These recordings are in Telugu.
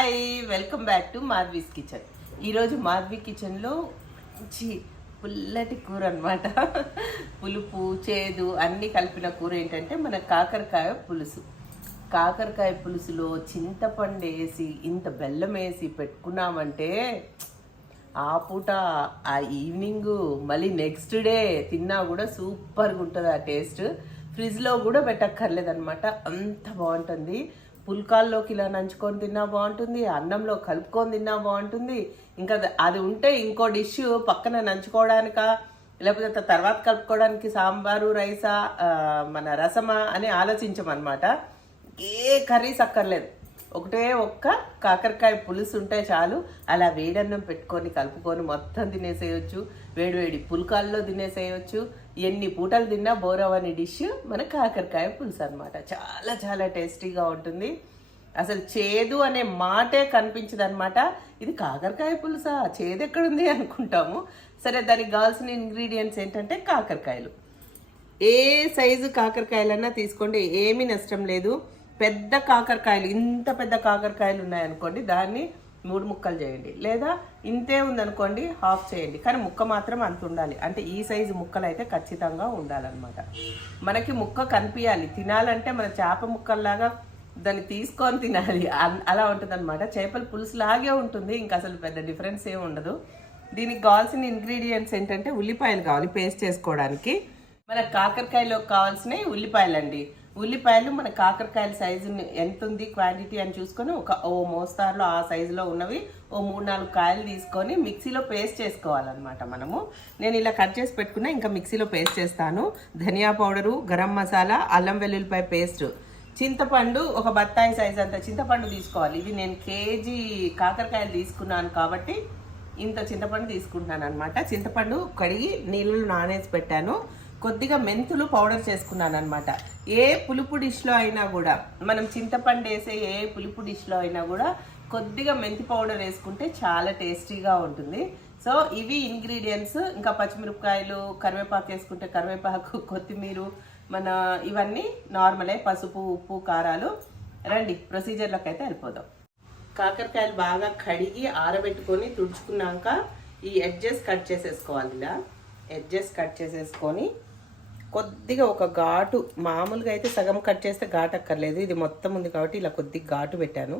Hi welcome back to Madhavi's kitchen. ఈరోజు మాధవి కిచెన్లో మంచి పుల్లటి కూర అనమాట పులుపు చేదు అన్నీ కలిపిన కూర ఏంటంటే మన కాకరకాయ పులుసు. కాకరకాయ పులుసులో చింతపండు వేసి ఇంత బెల్లం వేసి పెట్టుకున్నామంటే ఆ పూట ఆ ఈవినింగ్ మళ్ళీ నెక్స్ట్ డే తిన్నా కూడా సూపర్గా ఉంటుంది ఆ టేస్ట్. ఫ్రిడ్జ్లో కూడా పెట్టక్కర్లేదనమాట అంత బాగుంటుంది. పుల్కాల్లోకి ఇలా నంచుకొని తిన్నా బాగుంటుంది అన్నంలో కలుపుకొని తిన్నా బాగుంటుంది. ఇంకా అది- ఉంటే ఇంకో డిష్ పక్కన నంచుకోవడానికా లేకపోతే తర్వాత కలుపుకోవడానికి సాంబారు రైసా మన రసమా అని ఆలోచించమన్నమాట. ఏ కర్రీస్ అక్కర్లేదు ఒకటే ఒక్క కాకరకాయ పులుసు ఉంటే చాలు. అలా వేడన్నం పెట్టుకొని కలుపుకొని మొత్తం తినేసేయచ్చు. వేడివేడి పుల్కాల్లో తినేసేయచ్చు. ఎన్ని పూటలు తిన్నా బోరవని డిష్ మన కాకరకాయ పులుసు అనమాట చాలా చాలా టేస్టీగా ఉంటుంది. అసలు చేదు అనే మాటే కనిపించదు అనమాట ఇది కాకరకాయ పులుసా? చేదు ఎక్కడుంది అనుకుంటాము. సరే దానికి కావాల్సిన ఇంగ్రీడియంట్స్ ఏంటంటే కాకరకాయలు. ఏ సైజు కాకరకాయలన్నా తీసుకోండి. ఏమీ నష్టం లేదు. పెద్ద కాకరకాయలు ఇంత పెద్ద కాకరకాయలు ఉన్నాయనుకోండి దాన్ని మూడు ముక్కలు చేయండి. లేదా ఇంతే ఉందనుకోండి హాఫ్ చేయండి. కానీ ముక్క మాత్రం అంత ఉండాలి. అంటే ఈ సైజు ముక్కలు అయితే ఖచ్చితంగా ఉండాలన్నమాట. మనకి ముక్క కనిపించాలి తినాలంటే మన చేప ముక్కల్లాగా దాన్ని తీసుకొని తినాలి. అన్- అలా ఉంటుంది అనమాట చేపల పులుసు లాగే ఉంటుంది. ఇంకా అసలు పెద్ద డిఫరెన్స్ ఏమి ఉండదు. దీనికి కావాల్సిన ఇంగ్రీడియంట్స్ ఏంటంటే ఉల్లిపాయలు కావాలి పేస్ట్ చేసుకోవడానికి. మన కాకరకాయలో కావాల్సినవి ఉల్లిపాయలు అండి ఉల్లిపాయలు మన కాకరకాయల సైజు ఎంత ఉంది క్వాంటిటీ అని చూసుకొని ఒక ఓ మోస్తారులో ఆ సైజులో ఉన్నవి ఓ మూడు నాలుగు కాయలు తీసుకొని మిక్సీలో పేస్ట్ చేసుకోవాలన్నమాట మనము. నేను ఇలా కట్ చేసి పెట్టుకున్నా ఇంకా మిక్సీలో పేస్ట్ చేస్తాను. ధనియా పౌడరు గరం మసాలా అల్లం వెల్లుల్లిపాయ పేస్ట్ చింతపండు ఒక బత్తాయి సైజ్ అంత చింతపండు తీసుకోవాలి. ఇది నేను కేజీ కాకరకాయలు తీసుకున్నాను కాబట్టి ఇంత చింతపండు తీసుకుంటున్నాను అనమాట చింతపండు కడిగి నీళ్ళు నానేసి పెట్టాను. కొద్దిగా మెంతులు పౌడర్ చేసుకున్నాను అనమాట ఏ పులుపు డిష్లో అయినా కూడా మనం చింతపండు వేసే ఏ పులుపు డిష్లో అయినా కూడా కొద్దిగా మెంతి పౌడర్ వేసుకుంటే చాలా టేస్టీగా ఉంటుంది. సో ఇవి ఇంగ్రీడియంట్స్ ఇంకా పచ్చిమిరపకాయలు కరివేపాకు వేసుకుంటే కరివేపాకు కొత్తిమీర మన ఇవన్నీ నార్మలే పసుపు ఉప్పు కారాలు. రండి ప్రొసీజర్లోకి అయితే వెళ్ళిపోదాం. కాకరకాయలు బాగా కడిగి ఆరబెట్టుకొని తుడుచుకున్నాక ఈ ఎడ్జెస్ కట్ చేసేసుకోవాలి ఇలా. ఎడ్జెస్ కట్ చేసేసుకొని కొద్దిగా ఒక ఘాటు మామూలుగా అయితే సగం కట్ చేస్తే ఘాటు అక్కర్లేదు. ఇది మొత్తం ఉంది కాబట్టి ఇలా కొద్దిగా ఘాటు పెట్టాను.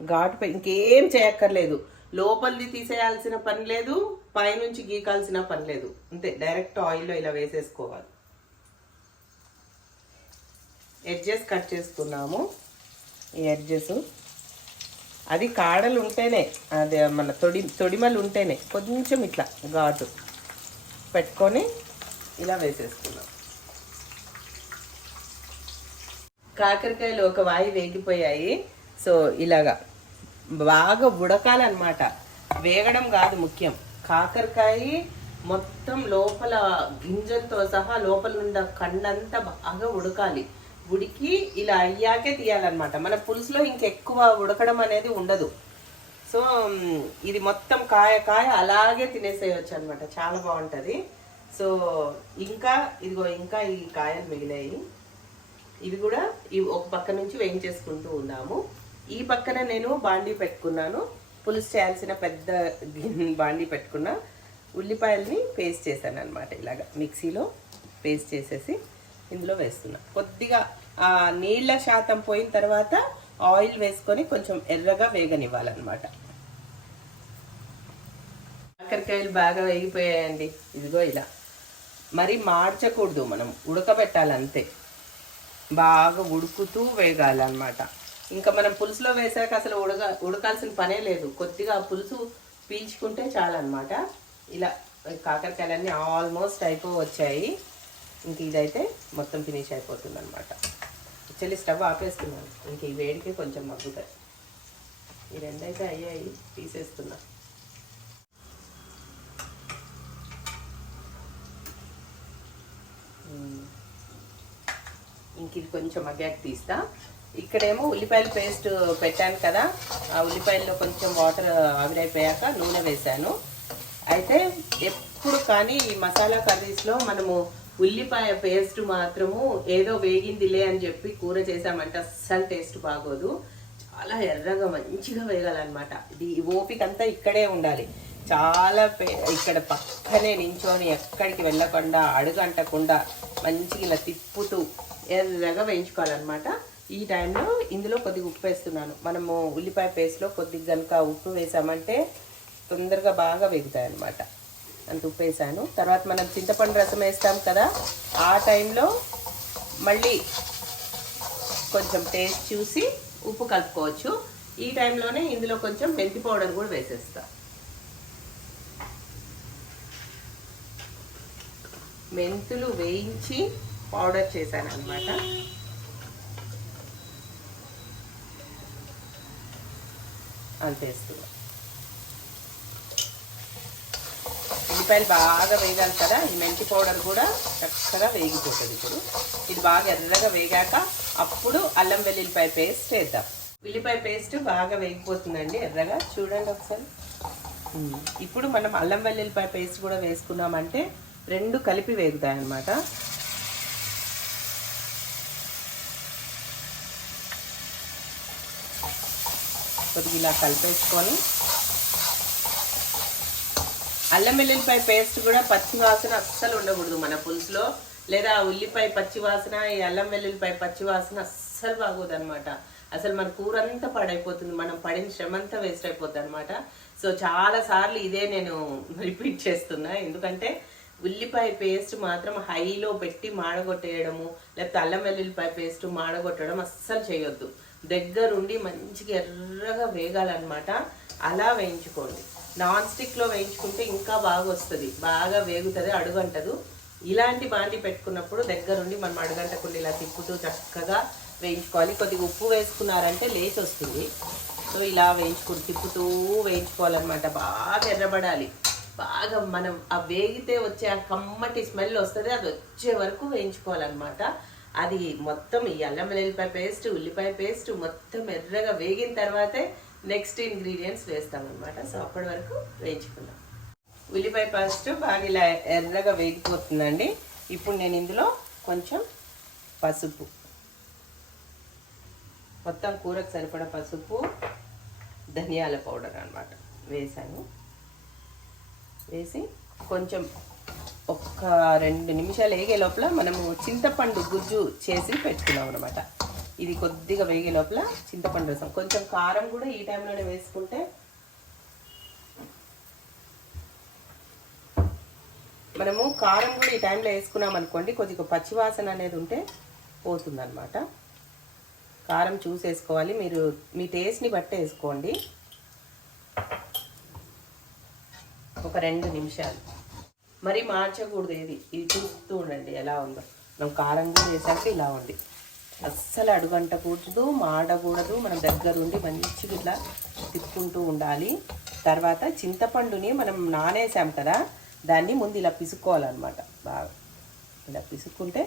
ఘాటు ఇంకేం చేయక్కర్లేదు. లోపలిది తీసేయాల్సిన పని లేదు పైనుంచి గీకాల్సిన పని లేదు. అంతే డైరెక్ట్ ఆయిల్లో ఇలా వేసేసుకోవాలి. ఎడ్జెస్ కట్ చేసుకున్నాము. ఈ ఎడ్జెస్. అది కాడలు ఉంటేనే అదే మన తొడి తొడిమలు ఉంటేనే కొంచెం ఇట్లా ఘాటు పెట్టుకొని ఇలా వేసేసుకున్నాం. కాకరకాయలు ఒక వాయి వేగిపోయాయి. సో ఇలాగా బాగా ఉడకాలన్నమాట. వేగడం కాదు ముఖ్యం. కాకరకాయ మొత్తం లోపల గింజలతో సహా లోపల నుండి కండంతా బాగా ఉడకాలి. ఉడికి ఇలా అయ్యాకే తీయాలన్నమాట. మన పులుసులో ఇంకెక్కువ ఉడకడం అనేది ఉండదు. సో ఇది మొత్తం కాయ కాయ అలాగే తినేసేయచ్చు అనమాట చాలా బాగుంటుంది. సో ఇంకా ఇదిగో ఇంకా ఈ కాయలు మిగిలాయి. ఇవి కూడా ఇవి ఒక పక్క నుంచి వేయించేసుకుంటూ ఉన్నాము. ఈ పక్కన నేను బాండీ పెట్టుకున్నాను. పులుసు చేయాల్సిన పెద్ద బాండీ పెట్టుకున్నా ఉల్లిపాయల్ని పేస్ట్ చేశాను అనమాట ఇలాగా మిక్సీలో పేస్ట్ చేసేసి ఇందులో వేస్తున్నా. కొద్దిగా ఆ నీళ్ళ శాతం పోయిన తర్వాత ఆయిల్ వేసుకొని కొంచెం ఎర్రగా వేగనివ్వాలన్నమాట. కాకరకాయలు బాగా వేగిపోయాయండి. ఇదిగో ఇలా. మరి మార్చకూడదు మనం. ఉడకబెట్టాలంతే. బాగా ఉడుకుతూ వేగాలన్నమాట. ఇంకా మనం పులుసులో వేసాక అసలు ఉడక ఉడకాల్సిన పనే లేదు. కొద్దిగా పులుసు పీల్చుకుంటే చాలన్నమాట. ఇలా కాకరకాయలన్నీ ఆల్మోస్ట్ అయిపో వచ్చాయి ఇంక ఇదైతే మొత్తం ఫినిష్ అయిపోతుంది అనమాట యాక్చువల్లీ స్టవ్ ఆపేస్తున్నాను. ఇంక ఈ వేడికి కొంచెం మగ్గుతాయి. ఈ రెండైతే అయ్యాయి. తీసేస్తున్నా. ఇంక ఇది కొంచెం మగ్గాక తీస్తా. ఇక్కడేమో ఉల్లిపాయల పేస్ట్ పెట్టాను కదా ఆ ఉల్లిపాయల్లో కొంచెం వాటర్ ఆవిరైపోయాక నూనె వేశాను. అయితే ఎప్పుడు కానీ ఈ మసాలా కర్రీస్లో మనము ఉల్లిపాయ పేస్ట్ మాత్రము ఏదో వేగిందిలే అని చెప్పి కూర చేసామంటే అస్సలు టేస్ట్ బాగోదు. చాలా ఎర్రగా మంచిగా వేగాలన్నమాట. ఇది ఓపిక అంతా ఇక్కడే ఉండాలి. చాలా పే- ఇక్కడ పక్కనే నించొని ఎక్కడికి వెళ్ళకుండా అడుగంటకుండా మంచిగా ఇలా తిప్పుతూ ఎర్రగా వేయించుకోవాలన్నమాట. ఈ టైంలో ఇందులో కొద్దిగా ఉప్పు వేస్తున్నాను. మనము ఉల్లిపాయ పేస్ట్లో కొద్దిగా కనుక ఉప్పు వేసామంటే తొందరగా బాగా వేగుతాయి అన్నమాట అంత ఉప్పు వేసాను. తర్వాత మనం చింతపండు రసం వేస్తాం కదా ఆ టైంలో మళ్ళీ కొంచెం టేస్ట్ చూసి ఉప్పు కలుపుకోవచ్చు. ఈ టైంలోనే ఇందులో కొంచెం మెంతి పౌడర్ కూడా వేసేస్తా. మెంతులు వేయించి పౌడర్ చేశాను అనమాట అంతేస్తున్నా ఉల్లిపాయలు బాగా వేగాలి కదా ఈ మెంతి పౌడర్ కూడా చక్కగా వేగిపోతుంది ఇప్పుడు. ఇది బాగా ఎర్రగా వేగాక అప్పుడు అల్లం వెల్లుల్లిపాయ పేస్ట్ వేద్దాం. ఉల్లిపాయ పేస్ట్ బాగా వేగిపోతుందండి ఎర్రగా. చూడండి ఒకసారి. ఇప్పుడు మనం అల్లం వెల్లుల్లిపాయ పేస్ట్ కూడా వేసుకున్నామంటే రెండు కలిపి వేగుతాయి అన్నమాట కొద్దిగా ఇలా కలిపేసుకొని అల్లం వెల్లుల్లిపాయ పేస్ట్ కూడా పచ్చి వాసన అస్సలు ఉండకూడదు మన పులుసులో. లేదా ఉల్లిపాయ పచ్చి వాసన ఈ అల్లం వెల్లుల్లిపాయ పచ్చి వాసన అస్సలు బాగోదు అనమాట అసలు మన కూర అంతా పాడైపోతుంది మనం పడిన శ్రమ అంతా వేస్ట్ అయిపోద్ది అనమాట సో చాలా సార్లు ఇదే నేను రిపీట్ చేస్తున్నా. ఎందుకంటే ఉల్లిపాయ పేస్ట్ మాత్రం హైలో పెట్టి మాడగొట్టేయడము లేకపోతే అల్లం వెల్లుల్లిపాయ పేస్ట్ మాడగొట్టడం అస్సలు చేయొద్దు. దగ్గరుండి మంచిగా ఎర్రగా వేగాలన్నమాట. అలా వేయించుకోండి. నాన్ స్టిక్లో వేయించుకుంటే ఇంకా బాగా వస్తుంది బాగా వేగుతుంది అడుగంటదు. ఇలాంటి బాండి పెట్టుకున్నప్పుడు దగ్గరుండి మనం అడుగంటకుండా ఇలా తిప్పుతూ చక్కగా వేయించుకోవాలి. కొద్దిగా ఉప్పు వేసుకున్నారంటే లేచి వస్తుంది సో ఇలా వేయించుకుని తిప్పుతూ వేయించుకోవాలన్నమాట. బాగా ఎర్రబడాలి. బాగా మనం ఆ వేగితే వచ్చే ఆ కమ్మటి స్మెల్ వస్తుంది. అది వచ్చే వరకు వేయించుకోవాలన్నమాట. అది మొత్తం ఈ అల్లం వెల్లుల్లిపాయ పేస్ట్ ఉల్లిపాయ పేస్ట్ మొత్తం ఎర్రగా వేగిన తర్వాతే నెక్స్ట్ ఇంగ్రీడియంట్స్ వేస్తామన్నమాట. సో అప్పటి వరకు వేయించుకుందాం. ఉల్లిపాయ పేస్ట్ బాగా ఇలా ఎర్రగా వేగిపోతుందండి. ఇప్పుడు నేను ఇందులో కొంచెం పసుపు. మొత్తం కూరకు సరిపడా పసుపు ధనియాల పౌడర్ అనమాట వేసాను వేసి కొంచెం ఒక్క రెండు నిమిషాలు వేగే లోపల మనము చింతపండు గుజ్జు చేసి పెట్టుకున్నాం అనమాట ఇది కొద్దిగా వేగే లోపల చింతపండు రసం. కొంచెం కారం కూడా ఈ టైంలోనే వేసుకుంటే మనము కారం కూడా ఈ టైంలో వేసుకున్నాం అనుకోండి కొద్దిగా పచ్చివాసన అనేది ఉంటే పోతుందన్నమాట. కారం చూసేసుకోవాలి మీరు మీ టేస్ట్ని బట్టి వేసుకోండి. ఒక రెండు నిమిషాలు. మరి మార్చకూడదు ఏది? ఇది చూస్తూ ఉండండి ఎలా ఉందో. మనం కారం కూడా వేసాక ఇలా ఉంది. అస్సలు అడుగంటకూడదు మాడకూడదు. మనం దగ్గరుండి మంచిగా ఇట్లా తిప్పుకుంటూ ఉండాలి. తర్వాత చింతపండుని మనం నానేసాం కదా దాన్ని ముందు ఇలా పిసుకోవాలన్నమాట బాగా ఇలా పిసుక్కుంటే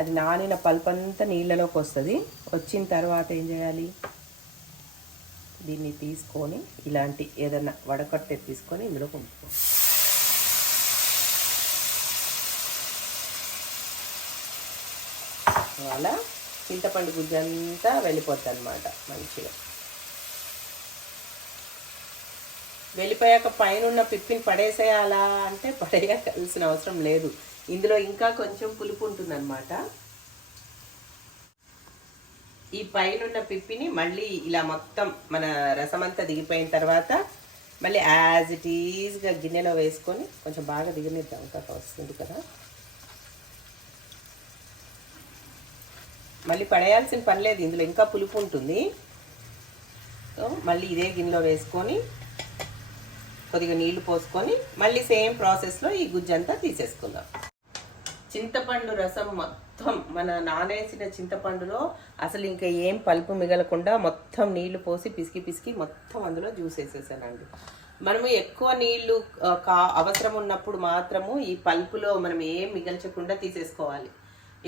అది నానిన పల్పంతా నీళ్ళలోకి వస్తుంది. వచ్చిన తర్వాత ఏం చేయాలి? దీన్ని తీసుకొని ఇలాంటి ఏదైనా వడకట్టే తీసుకొని ఇందులో పంపుకోవాలి అలా చింతపండు గుజ్జంతా వెళ్ళిపోద్ది అనమాట మంచిగా. వెళ్ళిపోయాక పైన ఉన్న పిప్పిని పడేసేయాలా అంటే పడేయాల్సిన అవసరం లేదు. ఇందులో ఇంకా కొంచెం పులుపు ఉంటుందన్నమాట. ఈ పైన ఉన్న పిప్పిని మళ్ళీ ఇలా మొత్తం మన రసం అంతా దిగిపోయిన తర్వాత మళ్ళీ యాజ్ ఇట్ ఈజ్గా గిన్నెలో వేసుకొని కొంచెం బాగా దిగనిద్దాం. ఇంకా వస్తుంది కదా. మళ్ళీ పడేయాల్సిన పని లేదు. ఇందులో ఇంకా పులుపు ఉంటుంది. సో మళ్ళీ ఇదే గిన్నెలో వేసుకొని కొద్దిగా నీళ్ళు పోసుకొని మళ్ళీ సేమ్ ప్రాసెస్లో ఈ గుజ్జంతా తీసేసుకుందాం. చింతపండు రసం మొత్తం మన నానేసిన చింతపండులో అసలు ఇంకా ఏం పలుపు మిగలకుండా మొత్తం నీళ్ళు పోసి పిసికి పిసికి మొత్తం అందులో జ్యూస్ వేసేసానండి. మనము ఎక్కువ నీళ్ళు కా అవసరం ఉన్నప్పుడు మాత్రము ఈ పల్పులో మనం ఏం మిగల్చకుండా తీసేసుకోవాలి.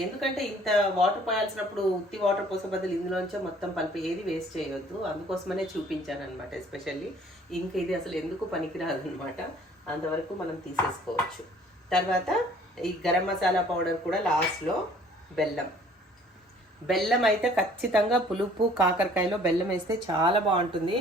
ఎందుకంటే ఇంత వాటర్ పోయాల్సినప్పుడు ఉత్తి వాటర్ పోసే బదులు ఇందులోంచే మొత్తం పల్పు ఏది వేస్ట్ చేయొద్దు. అందుకోసమనే చూపించాను అనమాట ఎస్పెషల్లీ ఇంకా ఇది అసలు ఎందుకు పనికిరాదు అనమాట అంతవరకు మనం తీసేసుకోవచ్చు. తర్వాత ఈ గరం మసాలా పౌడర్ కూడా లాస్ట్లో బెల్లం. బెల్లం అయితే ఖచ్చితంగా పులుపు కాకరకాయలో బెల్లం వేస్తే చాలా బాగుంటుంది.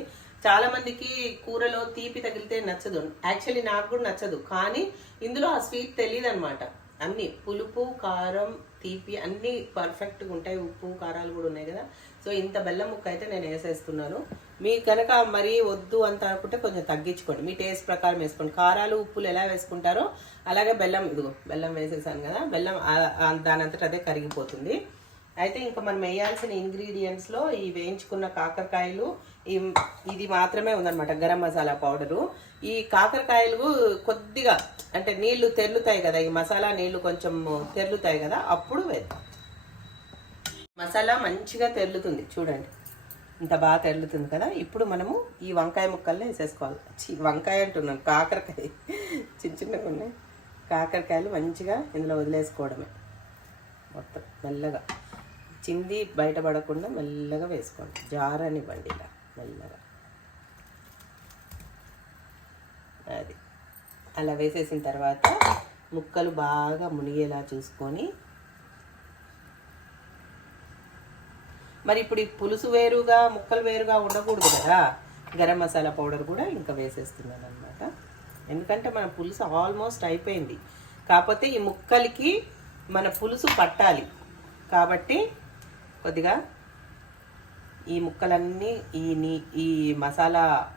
చాలా మందికి కూరలో తీపి తగిలితే నచ్చదు. యాక్చువల్లీ నాకు కూడా నచ్చదు. కానీ ఇందులో ఆ స్వీట్ తెలియదు అనమాట అన్ని పులుపు కారం తీపి అన్ని పర్ఫెక్ట్గా ఉంటాయి. ఉప్పు కారాలు కూడా ఉన్నాయి కదా. సో ఇంత బెల్లం ముక్క అయితే నేను వేసేస్తున్నాను. మీ కనుక మరీ వద్దు అంత అనుకుంటే కొంచెం తగ్గించుకోండి. మీ టేస్ట్ ప్రకారం వేసుకోండి. కారాలు ఉప్పులు ఎలా వేసుకుంటారో అలాగే బెల్లం ఇదిగో బెల్లం వేసేసాను కదా. బెల్లం దానంతట అదే కరిగిపోతుంది. అయితే ఇంకా మనం వేయాల్సిన ఇంగ్రీడియంట్స్లో ఈ వేయించుకున్న కాకరకాయలు ఇది మాత్రమే ఉందన్నమాట. గరం మసాలా పౌడరు. ఈ కాకరకాయలు కొద్దిగా అంటే నీళ్ళు తెర్లుతాయి కదా ఈ మసాలా నీళ్ళు కొంచెం తెర్లుతాయి కదా అప్పుడు వేద్దాం. మసాలా మంచిగా తెర్లుతుంది చూడండి. ఇంత బాగా తెరులుతుంది కదా ఇప్పుడు మనము ఈ వంకాయ ముక్కల్ని వేసేసుకోవాలి. వంకాయ అంటున్నాను కాకరకాయ. చిన్న చిన్నగా ఉన్నాయి. కాకరకాయలు మంచిగా ఇందులో వదిలేసుకోవడమే. మొత్తం మెల్లగా. చింది బయటపడకుండా మెల్లగా వేసుకోండి. జారనివ్వండి ఇలా మెల్లగా. అది. అలా వేసేసిన తర్వాత ముక్కలు బాగా మునిగేలా చూసుకొని మరి ఇప్పుడు ఈ పులుసు వేరుగా ముక్కలు వేరుగా ఉండకూడదు కదా? గరం మసాలా పౌడర్ కూడా ఇంకా వేసేస్తున్నాను అనమాట ఎందుకంటే మన పులుసు ఆల్మోస్ట్ అయిపోయింది. కాకపోతే ఈ ముక్కలకి మన పులుసు పట్టాలి. కాబట్టి కొద్దిగా ఈ ముక్కలన్నీ ఈ నీ ఈ మసాలా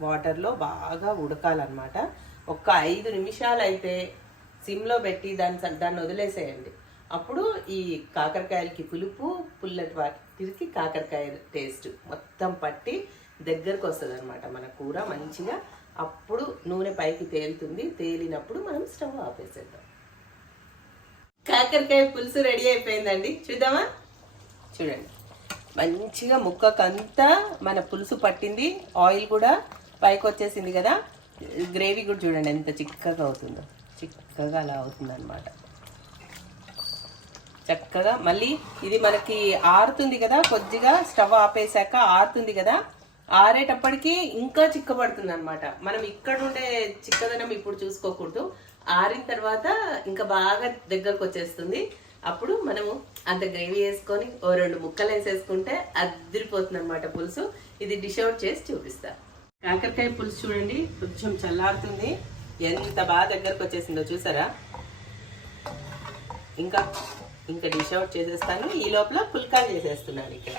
వాటర్లో బాగా ఉడకాలన్నమాట. ఒక్క ఐదు నిమిషాలు అయితే సిమ్లో పెట్టి దాన్ని స- దాన్ని వదిలేసేయండి. అప్పుడు ఈ కాకరకాయలకి పులుపు పుల్లటి వాటికి కాకరకాయ టేస్ట్ మొత్తం పట్టి దగ్గరకు వస్తుంది అనమాట మన కూర మంచిగా. అప్పుడు నూనె పైకి తేలుతుంది. తేలినప్పుడు మనం స్టవ్ ఆపేసేద్దాం కాకరకాయ పులుసు రెడీ అయిపోయిందండి. చూద్దామా? చూడండి. మంచిగా ముక్కకంతా మన పులుసు పట్టింది. ఆయిల్ కూడా పైకి వచ్చేసింది కదా. గ్రేవీ కూడా చూడండి ఎంత చిక్కగా అవుతుందో. చిక్కగా అలా అవుతుంది అనమాట చక్కగా మళ్ళీ ఇది మనకి ఆరుతుంది కదా. కొద్దిగా స్టవ్ ఆపేశాక ఆరుతుంది కదా. ఆరేటప్పటికి ఇంకా చిక్కబడుతుంది అనమాట మనం ఇక్కడ ఉండే చిక్కదనం ఇప్పుడు చూసుకోకూడదు. ఆరిన తర్వాత ఇంకా బాగా దగ్గరకు వచ్చేస్తుంది. అప్పుడు మనము అంత గ్రేవీ వేసుకొని ఓ రెండు ముక్కలు వేసేసుకుంటే అదిరిపోతుంది అనమాట పులుసు. ఇది డిష్ అవుట్ చేసి చూపిస్తాను కాకరకాయ పులుసు చూడండి కొంచెం చల్లారుతుంది. ఎంత బాగా దగ్గరకు వచ్చేసిందో చూసారా? ఇంకా ఇంకా డిష్ అవుట్ చేసేస్తాను. ఈ లోపల పుల్కాలు చేసేస్తున్నాను ఇక్కడ.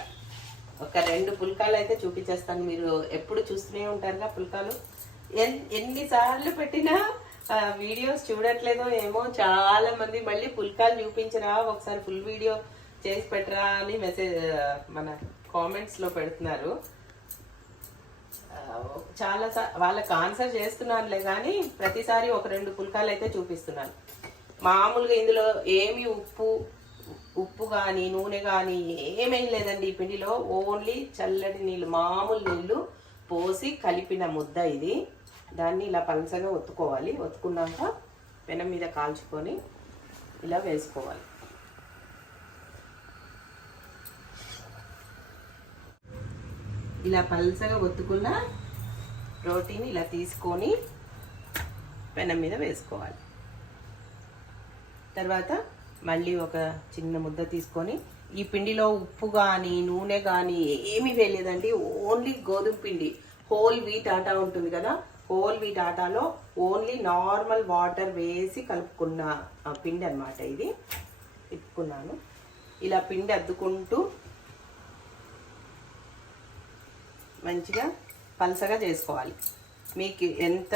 ఒక రెండు పుల్కాలు అయితే చూపించేస్తాను. మీరు ఎప్పుడు చూస్తూనే ఉంటారుగా పుల్కాలు. ఎన్- ఎన్నిసార్లు పెట్టినా వీడియోస్ చూడట్లేదో ఏమో. చాలా మంది మళ్ళీ పుల్కాలు చూపించరా ఒకసారి ఫుల్ వీడియో చేసి పెట్టరా అని మెసేజ్ మన కామెంట్స్లో పెడుతున్నారు. చాలా వాళ్ళకి ఆన్సర్ చేస్తున్నానులే కానీ ప్రతిసారి ఒక రెండు పుల్కాలు అయితే చూపిస్తున్నాను. మామూలుగా ఇందులో ఏమి ఉప్పు ఉప్పు కానీ నూనె కానీ ఏమేం లేదండి ఈ పిండిలో. ఓన్లీ చల్లటి నీళ్ళు మామూలు నీళ్ళు పోసి కలిపిన ముద్ద ఇది. దాన్ని ఇలా పలసగా ఒత్తుకోవాలి. ఒత్తుకున్నాక పెనం మీద కాల్చుకొని ఇలా వేసుకోవాలి. ఇలా పల్చగా ఒత్తుకున్న రోటీని ఇలా తీసుకొని పెనం మీద వేసుకోవాలి. తర్వాత మళ్ళీ ఒక చిన్న ముద్ద తీసుకొని ఈ పిండిలో ఉప్పు కానీ నూనె కానీ ఏమీ వేయలేదండి. ఓన్లీ గోధుమ పిండి. హోల్ వీట్ ఆటా ఉంటుంది కదా? హోల్ వీట్ ఆటాలో ఓన్లీ నార్మల్ వాటర్ వేసి కలుపుకున్న ఆ, పిండి అనమాట ఇది. తిప్పుకున్నాను. ఇలా పిండి అద్దుకుంటూ మంచిగా పలసగా చేసుకోవాలి. మీకు ఎంత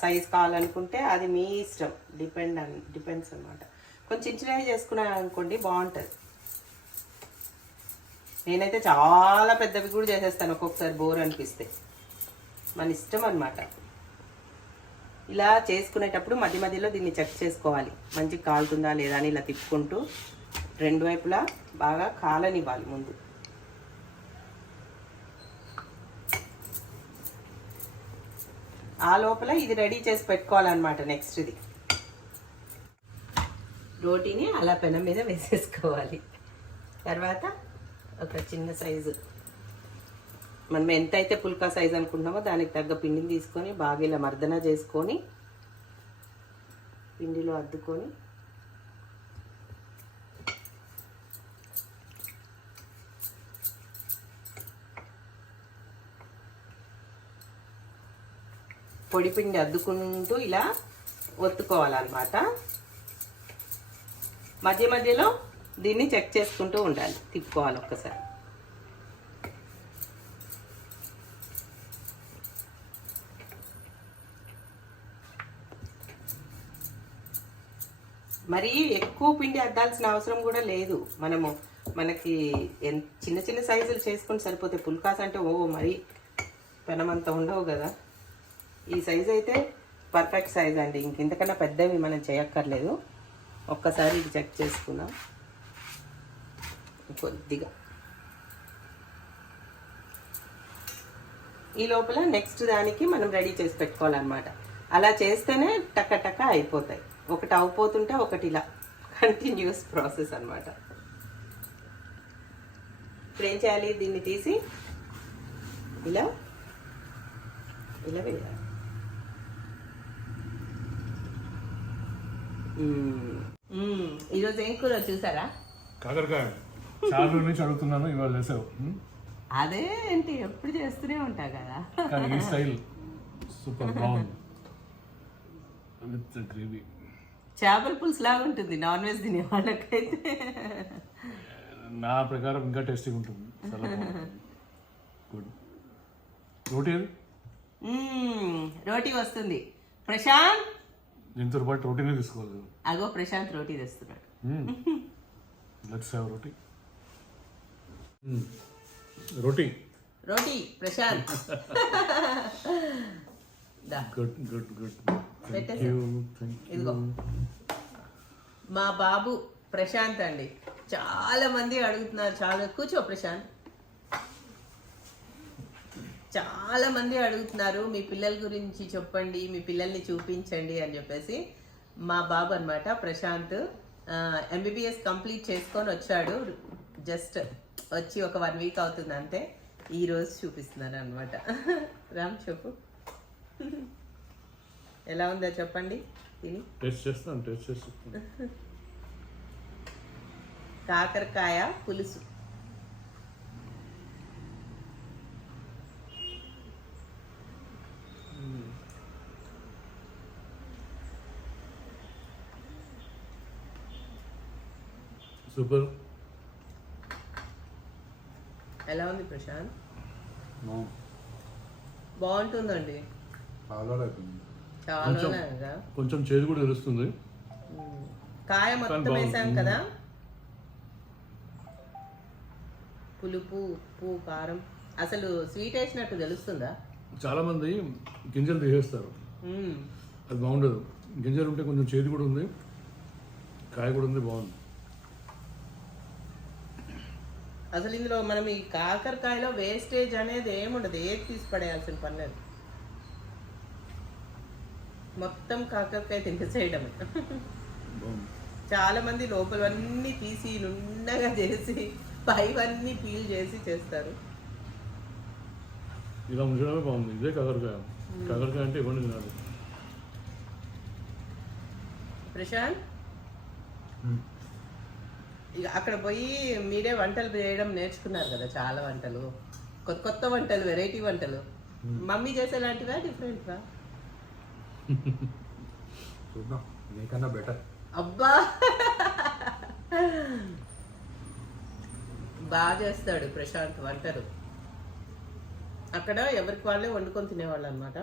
సైజ్ కావాలనుకుంటే అది మీ ఇష్టం. డిపెండ్ అని డిపెండ్స్ అనమాట కొంచెం చిన్నగా చిన్నవి చేసుకున్నాను అనుకోండి బాగుంటుంది. నేనైతే చాలా పెద్దవి కూడా చేసేస్తాను ఒక్కొక్కసారి బోర్ అనిపిస్తే. మన ఇష్టం అనమాట ఇలా చేసుకునేటప్పుడు మధ్య మధ్యలో దీన్ని చెక్ చేసుకోవాలి. మంచి కాలుతుందా లేదా అని ఇలా తిప్పుకుంటూ రెండు వైపులా బాగా కాలనివ్వాలి ముందు. ఆ లోపల ఇది రెడీ చేసి పెట్టుకోవాలన్నమాట నెక్స్ట్ ఇది రోటీని అలా పెనం మీద వేసేసుకోవాలి. తర్వాత ఒక చిన్న సైజు. మనం ఎంతైతే పుల్కా సైజ్ అనుకుంటున్నామో దానికి తగ్గ పిండిని తీసుకొని బాగా ఇలా మర్దన చేసుకొని పిండిలో అద్దుకొని పొడి పిండి అద్దుకుంటూ ఇలా ఒత్తుకోవాలన్నమాట. మధ్య మధ్యలో దీన్ని చెక్ చేసుకుంటూ ఉండాలి తిప్పుకోవాలి ఒక్కసారి. మరి ఎక్కువ పిండి అద్దాల్సిన అవసరం కూడా లేదు. మనము మనకి చిన్న చిన్న సైజులు చేసుకొని సరిపోతే పుల్కాస్ అంటే ఓ మరి పెనమంత ఉండవు కదా. ఈ సైజ్ అయితే పర్ఫెక్ట్ సైజ్ అండి. ఇంక ఇంతకన్నా పెద్దవి మనం చేయక్కర్లేదు. ఒక్కసారి ఇది చెక్ చేసుకుందాం. కొద్దిగా. ఈ లోపల నెక్స్ట్ దానికి మనం రెడీ చేసి పెట్టుకోవాలన్నమాట. అలా చేస్తేనే టక్క టక్క అయిపోతాయి. ఒకటి అవుపోతుంటే ఒకటి ఇలా కంటిన్యూస్ ప్రాసెస్ అన్నమాట. ఇప్పుడు ఏం చేయాలి? దీన్ని తీసి ఇలా ఇలా వేయాలి. ఈరోజు ఏం కూర చూసారా? కాకరకాయ. చాలా రోజుల నుంచి అడుగుతున్నాను ఇవాళ వేసావు? అదే ఏంటి ఎప్పుడు చేస్తూనే ఉంటా కదా. కానీ ఈ స్టైల్ సూపర్ బాగుంది. With gravy. చేపల పులుసు లాగా ఉంటుంది నాన్ వెజ్ తినే వాళ్ళకైతే. నా ప్రకారం ఇంకా టేస్టీగా ఉంటుంది. చాలా గుడ్ రోటీ. రోటీ వస్తుంది. ప్రశాంత్ దీంతో పాటు రోటీనే తీసుకోవాలి అగో ప్రశాంత్ రోటీ తెస్తున్నాడు. Let's have roti. Roti. Roti Prashanth. Good good good. ఇదిగో. మా బాబు ప్రశాంత్ అండి. చాలా మంది అడుగుతున్నారు చాలా. కూర్చో ప్రశాంత్. చాలా మంది అడుగుతున్నారు మీ పిల్లల గురించి చెప్పండి మీ పిల్లల్ని చూపించండి అని చెప్పేసి మా బాబు అన్నమాట ప్రశాంత్ ఎంబీబీఎస్ కంప్లీట్ చేసుకొని వచ్చాడు. జస్ట్ వచ్చి ఒక వన్ వీక్ అవుతుంది అంతే. ఈ రోజు చూపిస్తున్నారు అనమాట రామ్ చెప్పు. ఎలా ఉందో చెప్పండి తిని. టేస్ట్ చేస్తాను టేస్ట్ చేస్తాను. కాకరకాయ పులుసు. సూపర్ ఎలా ఉంది ప్రశాంత్? బాగుంటుందండి. చాలా కొంచెం. కొంచెం చేదు కూడా తెలుస్తుంది. ఉమ్. కాయ మొత్తం. వేసాం కదా. పులుపు ఉప్పు కారం. అసలు స్వీట్ వేసినట్టు తెలుస్తుందా? చాలా మంది గింజలు తీసేస్తారు. అది బాగుండదు. గింజలు ఉంటే కొంచెం చేదు కూడా ఉంది కాయ కూడా ఉంది బాగుంది. అసలు ఇందులో మనం ఈ కాకరకాయలో వేస్టేజ్ అనేది ఏముండదు? ఏది తీసి పడేయాల్సిన పని లేదు. మొత్తం కాకరకాయ తినేసేయడమే బాగుంది. చాలా మంది లోపలవన్నీ తీసి నున్నగా చేసి పైవన్నీ పీల్ చేసి చేస్తారు. ఇలా ఉంచడమే బాగుంది. ఇదే కాకరకాయ కాకరకాయ అంటే ఇవ్వండి తినాలి. ప్రశాంత్? ఇక అక్కడ పోయి మీరే వంటలు చేయడం నేర్చుకున్నారు కదా చాలా వంటలు. కొత్త కొత్త వంటలు వెరైటీ వంటలు. మమ్మీ చేసేలాంటివా డిఫరెంట్వా? చూద్దాం. నీకన్నా బెటర్. అబ్బా! బాగా చేస్తాడు ప్రశాంత్ వంటలు. అక్కడ ఎవరికి వాళ్ళే వండుకొని తినేవాళ్ళు అనమాట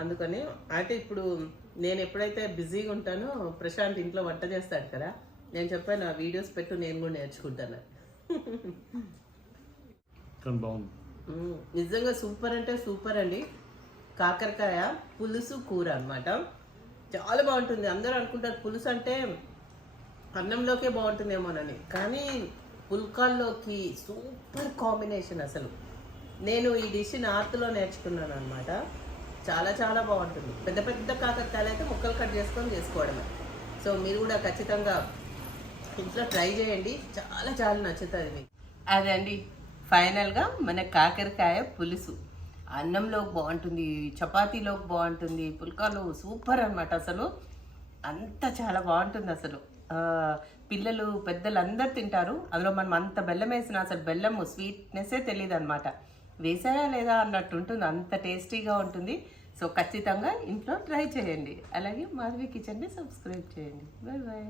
అందుకని అయితే ఇప్పుడు నేను ఎప్పుడైతే బిజీగా ఉంటానో ప్రశాంత్ ఇంట్లో వంట చేస్తాడు కదా నేను చెప్పాను ఆ వీడియోస్ పెట్టు నేను కూడా నేర్చుకుంటాను. నిజంగా సూపర్ అంటే సూపర్ అండి. కాకరకాయ పులుసు కూర అన్నమాట. చాలా బాగుంటుంది. అందరూ అనుకుంటారు పులుసు అంటే అన్నంలోకే బాగుంటుందేమోనని. కానీ పుల్కాల్లోకి సూపర్ కాంబినేషన్ అసలు. నేను ఈ డిష్ నార్త్లో నేర్చుకున్నాను అనమాట చాలా చాలా బాగుంటుంది. పెద్ద పెద్ద కాకరకాయలు అయితే ముక్కలు కట్ చేసుకొని చేసుకోవడమే. సో మీరు కూడా ఖచ్చితంగా ఇంట్లో ట్రై చేయండి. చాలా చాలా నచ్చుతుంది మీకు. అదే అండి. ఫైనల్గా మన కాకరకాయ పులుసు. అన్నంలో బాగుంటుంది చపాతీలో బాగుంటుంది పుల్కాలో సూపర్ అనమాట అసలు. అంత చాలా బాగుంటుంది అసలు. పిల్లలు పెద్దలు అందరు తింటారు. అందులో మనం అంత బెల్లం వేసినా అసలు బెల్లము స్వీట్నెస్సే తెలియదు అనమాట వేసారా లేదా అన్నట్టు ఉంటుంది. అంత టేస్టీగా ఉంటుంది. సో ఖచ్చితంగా ఇంట్లో ట్రై చేయండి. అలాగే మాధవి కిచెన్ని సబ్స్క్రైబ్ చేయండి. Bye bye